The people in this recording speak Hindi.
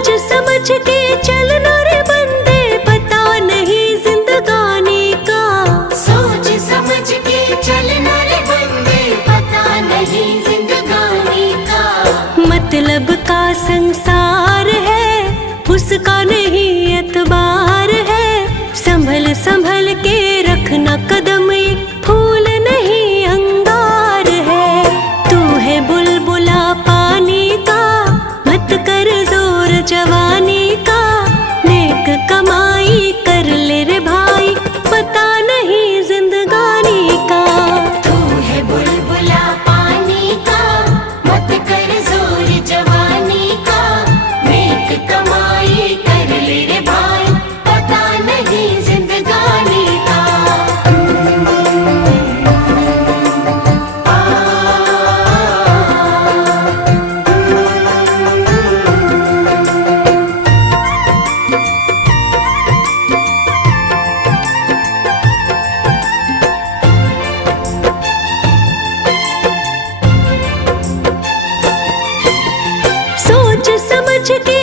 सोच समझ के चलना रे बंदे, पता नहीं जिंदगानी का। सोच समझ के चलना रे बंदे, पता नहीं जिंदगानी का। मतलब का संसार है, उसका नहीं एतबार है। संभल संभल के रखना कदम, ये फूल नहीं अंगार है। तू है बुलबुला पानी का, मत कर जोर जवानी का। नेक कमाई कर ले रे भाई, पता नहीं जिंदगानी का। तू है बुलबुला पानी का, मत कर जोर जवानी का। नेक कमाई कर ले रे भाई, पता नहीं जिंदगानी का। सोच समझ के